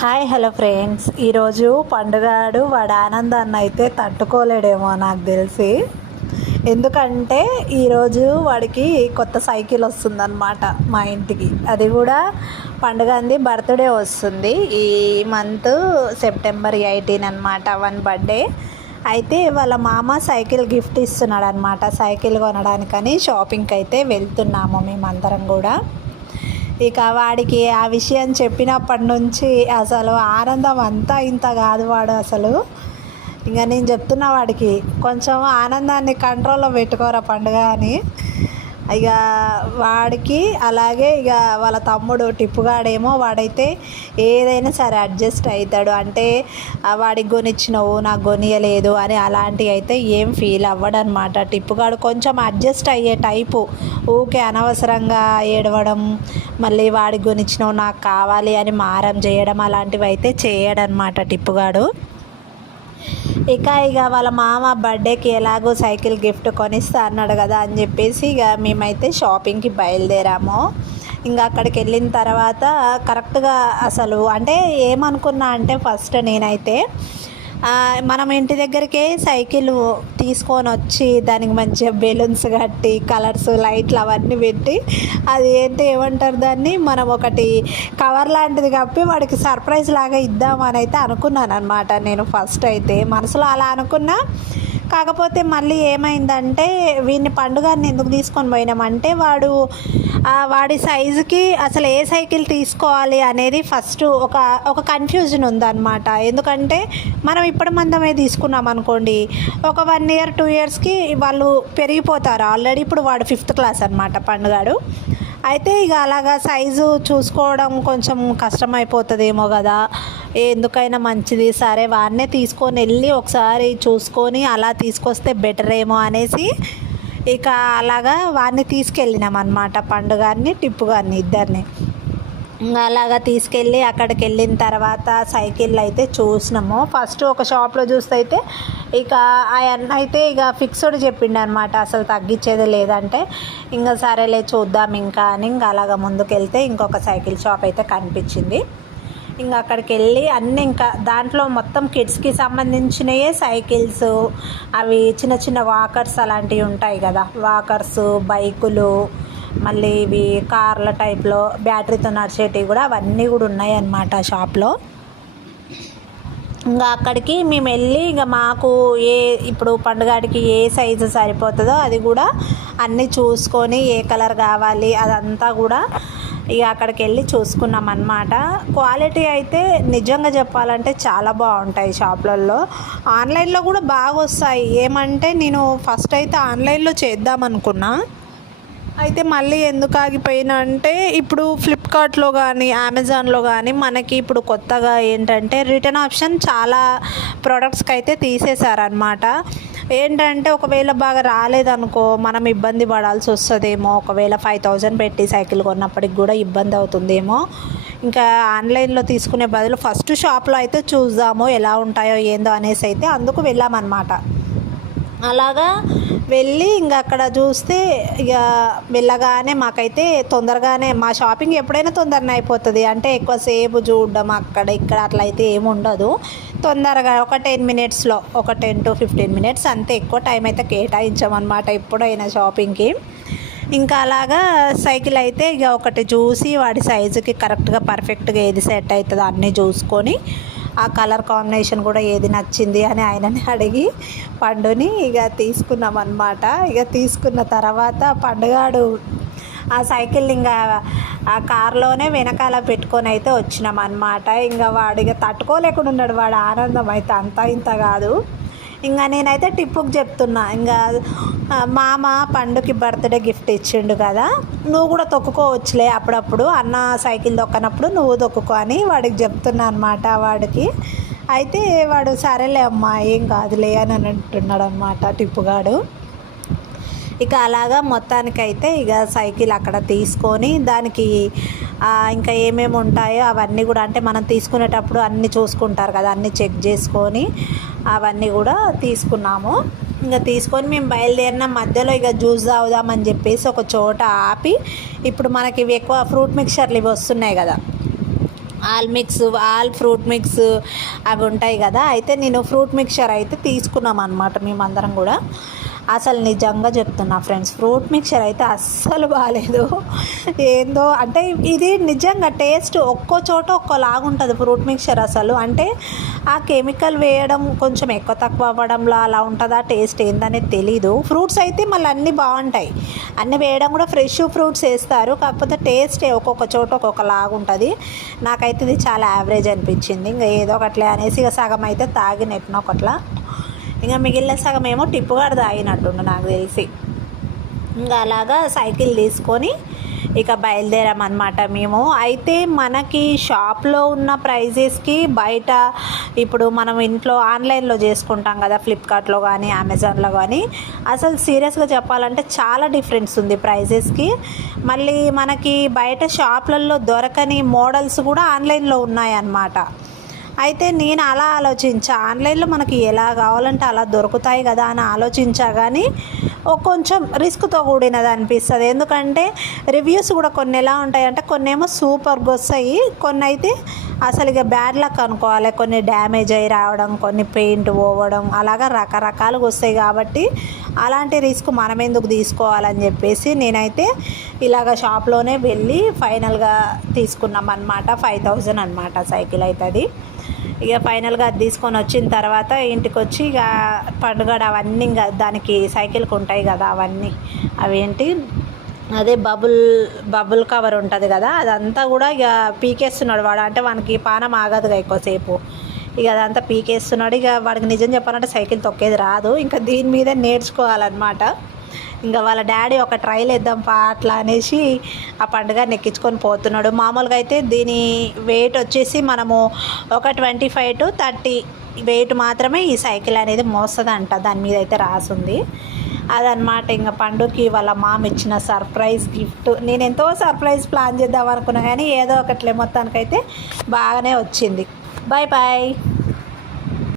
Hi hello friends, ఈరోజు పండుగాడు వాడి ఆనందాన్ని అయితే తట్టుకోలేడేమో నాకు తెలిసి. ఎందుకంటే ఈరోజు వాడికి కొత్త సైకిల్ వస్తుందన్నమాట మా ఇంటికి. అది కూడా పండుగంది బర్త్డే వస్తుంది ఈ మంత్ సెప్టెంబర్ 18 అనమాట, వన్ బర్త్డే. అయితే వాళ్ళ మామ సైకిల్ గిఫ్ట్ ఇస్తున్నాడు అనమాట. సైకిల్ కొనడానికని షాపింగ్కి అయితే వెళ్తున్నాము మేమందరం కూడా. ఇక వాడికి ఆ విషయం చెప్పినప్పటి నుంచి అసలు ఆనందం అంతా ఇంత కాదు. వాడు అసలు ఇంకా నేను చెప్తున్నా వాడికి కొంచెం ఆనందాన్ని కంట్రోల్లో పెట్టుకోరా పండుగ అని. ఇక వాడికి అలాగే ఇక వాళ్ళ తమ్ముడు టిప్పుగాడేమో వాడైతే ఏదైనా సరే అడ్జస్ట్ అవుతాడు. అంటే వాడికి కొనిచ్చినవు నాకు కొనియలేదు అని అలాంటివి అయితే ఏం ఫీల్ అవ్వడనమాట. టిప్పుగాడు కొంచెం అడ్జస్ట్ అయ్యే టైపు. ఊకే అనవసరంగా ఏడవడం, మళ్ళీ వాడికి కొనిచ్చినవు నాకు కావాలి అని మారం చేయడం అలాంటివి అయితే చేయడనమాట టిప్పుగాడు. ఇక వాళ్ళ మామ బర్త్డేకి ఎలాగో సైకిల్ గిఫ్ట్ కొనిస్తా అన్నాడు కదా అని చెప్పేసి ఇక మేమైతే షాపింగ్కి బయలుదేరాము. ఇంకా అక్కడికి వెళ్ళిన తర్వాత కరెక్ట్గా అసలు అంటే ఏమనుకున్నా అంటే ఫస్ట్ నేనైతే మనం ఇంటి దగ్గరికే సైకిల్ తీసుకొని వచ్చి దానికి మంచిగా బెలూన్స్ కట్టి కలర్స్ లైట్లు అవన్నీ పెట్టి అది ఏమంటారు దాన్ని, మనం ఒకటి కవర్ లాంటిది కప్పి వాడికి సర్ప్రైజ్ లాగా ఇద్దామని అయితే అనుకున్నాను అనమాట. నేను ఫస్ట్ అయితే మనసులో అలా అనుకున్నా. కాకపోతే మళ్ళీ ఏమైందంటే వీడిని పండుగని ఎందుకు తీసుకొని పోయినామంటే వాడి సైజుకి అసలు ఏ సైకిల్ తీసుకోవాలి అనేది ఫస్ట్ ఒక కన్ఫ్యూజన్ ఉందన్నమాట. ఎందుకంటే మనం ఇప్పటి మందమే తీసుకున్నాం అనుకోండి, ఒక 1 ఇయర్ 2 ఇయర్స్కి వాళ్ళు పెరిగిపోతారు. ఆల్రెడీ ఇప్పుడు వాడు 5th క్లాస్ అనమాట పండుగాడు. అయితే ఇక అలాగా సైజు చూసుకోవడం కొంచెం కష్టమైపోతుందేమో కదా, ఎందుకైనా మంచిది సరే వాడినే తీసుకొని వెళ్ళి ఒకసారి చూసుకొని అలా తీసుకొస్తే బెటర్ ఏమో అనేసి ఇక అలాగా వాడిని తీసుకెళ్ళినాం అనమాట. పండుగాన్ని టిప్పుగాన్ని ఇద్దరిని ఇంకా అలాగా తీసుకెళ్ళి అక్కడికి వెళ్ళిన తర్వాత సైకిల్ అయితే చూసినాము. ఫస్ట్ ఒక షాప్లో చూస్తే అయితే ఇక ఆయన అయితే ఇక ఫిక్స్డ్ చెప్పిండు అనమాట, అసలు తగ్గించేది లేదంటే ఇంకా సరేలే చూద్దాం ఇంకా అని ఇంకా అలాగ ముందుకు వెళ్తే ఇంకొక సైకిల్ షాప్ అయితే కనిపించింది. ఇంకా అక్కడికి వెళ్ళి అన్నీ ఇంకా దాంట్లో మొత్తం కిడ్స్కి సంబంధించినవే సైకిల్స్, అవి చిన్న చిన్న వాకర్స్ అలాంటివి ఉంటాయి కదా, వాకర్స్, బైకులు, మళ్ళీ ఇవి కార్ల టైప్లో బ్యాటరీతో నడిచేటివి కూడా అవన్నీ కూడా ఉన్నాయి అన్నమాట షాప్లో. ఇంకా అక్కడికి మేము వెళ్ళి ఇక మాకు ఇప్పుడు పండుగడికి ఏ సైజు సరిపోతుందో అది కూడా అన్నీ చూసుకొని ఏ కలర్ కావాలి అదంతా కూడా ఇక అక్కడికి వెళ్ళి చూసుకున్నాం అన్నమాట. క్వాలిటీ అయితే నిజంగా చెప్పాలంటే చాలా బాగుంటాయి షాప్లలో. ఆన్లైన్లో కూడా బాగా వస్తాయి. ఏమంటే నేను ఫస్ట్ అయితే ఆన్లైన్లో చేద్దాం అనుకున్నా, అయితే మళ్ళీ ఎందుకు ఆగిపోయినా అంటే ఇప్పుడు ఫ్లిప్కార్ట్లో కానీ అమెజాన్లో కానీ మనకి ఇప్పుడు కొత్తగా ఏంటంటే రిటర్న్ ఆప్షన్ చాలా ప్రోడక్ట్స్కి అయితే తీసేశారనమాట. ఏంటంటే ఒకవేళ బాగా రాలేదనుకో మనం ఇబ్బంది పడాల్సి వస్తుందేమో, ఒకవేళ 5000 పెట్టి సైకిల్ కొన్నప్పటికి కూడా ఇబ్బంది అవుతుందేమో. ఇంకా ఆన్లైన్లో తీసుకునే బదులు ఫస్ట్ షాప్లో అయితే చూద్దాము ఎలా ఉంటాయో ఏందో అనేసి అయితే అందుకు వెళ్ళామన్నమాట. అలాగా వెళ్ళి ఇంకా అక్కడ చూస్తే ఇక వెళ్ళగానే మాకైతే తొందరగానే మా షాపింగ్ ఎప్పుడైనా తొందరనే అయిపోతుంది. అంటే ఎక్కువసేపు చూడడం అక్కడ ఇక్కడ అట్లా అయితే ఏమి ఉండదు. తొందరగా ఒక 10 మినిట్స్లో, ఒక 10 to 15 మినిట్స్ అంతే, ఎక్కువ టైం అయితే కేటాయించామన్నమాట ఎప్పుడైనా షాపింగ్కి. ఇంకా అలాగా సైకిల్ అయితే ఇక ఒకటి చూసి వాడి సైజుకి కరెక్ట్గా పర్ఫెక్ట్గా ఏది సెట్ అవుతుందో అన్నీ చూసుకొని ఆ కలర్ కాంబినేషన్ కూడా ఏది నచ్చింది అని ఆయనని అడిగి పండుని ఇక తీసుకున్నాం అన్నమాట. ఇక తీసుకున్న తర్వాత పండుగాడు ఆ సైకిల్ ఇంకా ఆ కార్లోనే వెనకాల పెట్టుకొని అయితే వచ్చినాం అన్నమాట. ఇంకా వాడు ఇక తట్టుకోలేకుండా ఉన్నాడు. వాడు ఆనందం అయితే అంతా ఇంత కాదు. ఇంకా నేనైతే టిప్పుకి చెప్తున్నా, ఇంకా మామ పండుకి బర్త్డే గిఫ్ట్ ఇచ్చిండు కదా, నువ్వు కూడా తొక్కుకోవచ్చులే అప్పుడప్పుడు, అన్న సైకిల్ తొక్కనప్పుడు నువ్వు తొక్కుకో అని వాడికి చెప్తున్నా అనమాట వాడికి. అయితే వాడు సరేలే అమ్మా ఏం కాదులే అని అంటున్నాడు అనమాట టిప్పుగాడు. ఇక అలాగా మొత్తానికైతే ఇక సైకిల్ అక్కడ తీసుకొని దానికి ఇంకా ఏమేమి ఉంటాయో అవన్నీ కూడా, అంటే మనం తీసుకునేటప్పుడు అన్నీ చూసుకుంటారు కదా, అన్నీ చెక్ చేసుకొని అవన్నీ కూడా తీసుకున్నాము. ఇంకా తీసుకొని మేము బయలుదేరిన మధ్యలో ఇక జ్యూస్ తాగుదామని చెప్పేసి ఒక చోట ఆపి, ఇప్పుడు మనకి ఇవి ఎక్కువ ఫ్రూట్ మిక్చర్లు ఇవి వస్తున్నాయి కదా, ఆల్ ఫ్రూట్ మిక్స్ అవి ఉంటాయి కదా. అయితే నేను ఫ్రూట్ మిక్చర్ అయితే తీసుకున్నాం అనమాట మేమందరం కూడా. అసలు నిజంగా చెప్తున్నా ఫ్రెండ్స్, ఫ్రూట్ మిక్చర్ అయితే అస్సలు బాగాలేదు. ఏందో అంటే ఇది నిజంగా టేస్ట్ ఒక్కో చోట ఒక్కోలాగా ఉంటుంది ఫ్రూట్ మిక్చర్. అసలు అంటే ఆ కెమికల్ వేయడం కొంచెం ఎక్కువ తక్కువ అవ్వడంలో అలా ఉంటుందా, టేస్ట్ ఏందనేది తెలీదు. ఫ్రూట్స్ అయితే మళ్ళీ అన్నీ బాగుంటాయి, అన్నీ వేయడం కూడా ఫ్రెష్ ఫ్రూట్స్ వేస్తారు, కాకపోతే టేస్ట్ ఒక్కొక్క చోట ఒక్కొక్కలాగా ఉంటుంది. నాకైతే ఇది చాలా యావరేజ్ అనిపించింది. ఇంకా ఏదో ఒకట్లే అనేసి ఇక సగం అయితే తాగి నెట్టిన ఒకట్లా, ఇంకా మిగిలిన సగం ఏమో టిప్పుగాడు తాగినట్టుండు నాకు తెలిసి. ఇంకా అలాగా సైకిల్ తీసుకొని ఇక బయలుదేరామన్నమాట మేము. అయితే మనకి షాప్లో ఉన్న ప్రైజెస్కి బయట ఇప్పుడు మనం ఇంట్లో ఆన్లైన్లో చేసుకుంటాం కదా, ఫ్లిప్కార్ట్లో కానీ అమెజాన్లో కానీ, అసలు సీరియస్గా చెప్పాలంటే చాలా డిఫరెన్స్ ఉంది ప్రైజెస్కి. మళ్ళీ మనకి బయట షాప్లలో దొరకని మోడల్స్ కూడా ఆన్లైన్లో ఉన్నాయన్నమాట. అయితే నేను అలా ఆలోచించా, ఆన్లైన్లో మనకి ఎలా కావాలంటే అలా దొరుకుతాయి కదా అని ఆలోచించా, కానీ కొంచెం రిస్క్తో కూడినది అనిపిస్తుంది. ఎందుకంటే రివ్యూస్ కూడా కొన్ని ఎలా ఉంటాయంటే కొన్ని ఏమో సూపర్గా వస్తాయి, కొన్ని అయితే అసలు ఇక బ్యాడ్ లక్ అనుకోవాలి, కొన్ని డ్యామేజ్ అయ్యి రావడం, కొన్ని పెయింట్ పోవడం, అలాగా రకరకాలుగా వస్తాయి. కాబట్టి అలాంటి రిస్క్ మనం ఎందుకు తీసుకోవాలని చెప్పేసి నేనైతే ఇలాగ షాప్లోనే వెళ్ళి ఫైనల్గా తీసుకున్నాం అనమాట. 5000 అనమాట సైకిల్ అవుతుంది. ఇక ఫైనల్గా అది తీసుకొని వచ్చిన తర్వాత ఇంటికి వచ్చి ఇక పండుగ అవన్నీ ఇంకా దానికి సైకిల్కి ఉంటాయి కదా అవన్నీ, అవేంటి అదే బబుల్ కవర్ ఉంటుంది కదా, అదంతా కూడా ఇక పీకేస్తున్నాడు వాడు. అంటే వానికి పానం ఆగదుగా ఎక్కువసేపు, ఇక అదంతా పీకేస్తున్నాడు. ఇక వాడికి నిజం చెప్పాలంటే సైకిల్ తొక్కేది రాదు, ఇంకా దీని మీద నేర్చుకోవాలన్నమాట. ఇంకా వాళ్ళ డాడీ ఒక ట్రైల్ వేద్దాం పా అట్లా అనేసి ఆ పండుగ నెక్కించుకొని పోతున్నాడు. మామూలుగా అయితే దీని వెయిట్ వచ్చేసి మనము ఒక 25 to 30 వెయిట్ మాత్రమే ఈ సైకిల్ అనేది మోస్తుందంట, దాని మీద అయితే రాసుంది. అదనమాట ఇంకా పండుగకి వాళ్ళ మామ ఇచ్చిన సర్ప్రైజ్ గిఫ్ట్. నేను ఎంతో సర్ప్రైజ్ ప్లాన్ చేద్దాం అనుకున్నా, కానీ ఏదో ఒకట్లే మొత్తానికైతే బాగానే వచ్చింది. Bye bye.